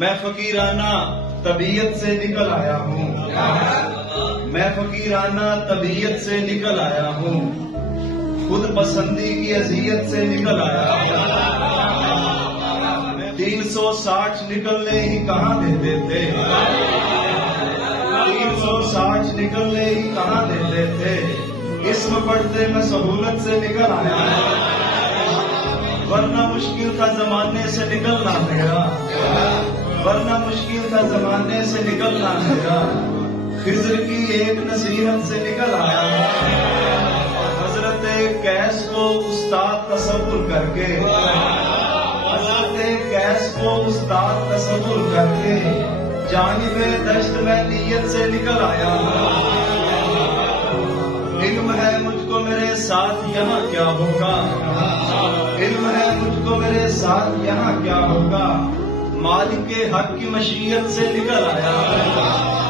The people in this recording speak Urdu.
میں فقیرانہ طبیعت سے نکل آیا ہوں، میں فقیرانہ طبیعت سے نکل آیا ہوں، خود پسندی کی اذیت سے نکل آیا ہوں۔ 360 نکلنے ہی کہاں دیتے تھے، 360 نکلنے ہی کہاں دیتے تھے، اسم پڑھتے میں سہولت سے نکل آیا ہوں، ورنہ مشکل تھا زمانے سے نکلنا میرا، ورنہ مشکل تھا زمانے سے نکلنا میرا، خضر کی ایک نصیحت سے نکل آیا ہوں، حضرت قیس کو استاد تصور کر کے، حضرت قیس کو استاد تصور کر کے، جانب دشت میں نیت سے نکل آیا ہوں، علم ہے مجھ کو میرے ساتھ یہاں کیا ہوگا، علم ہے مجھ کو میرے ساتھ یہاں کیا ہوگا، مالک حق کی مشیت سے نکل آیا ہوں۔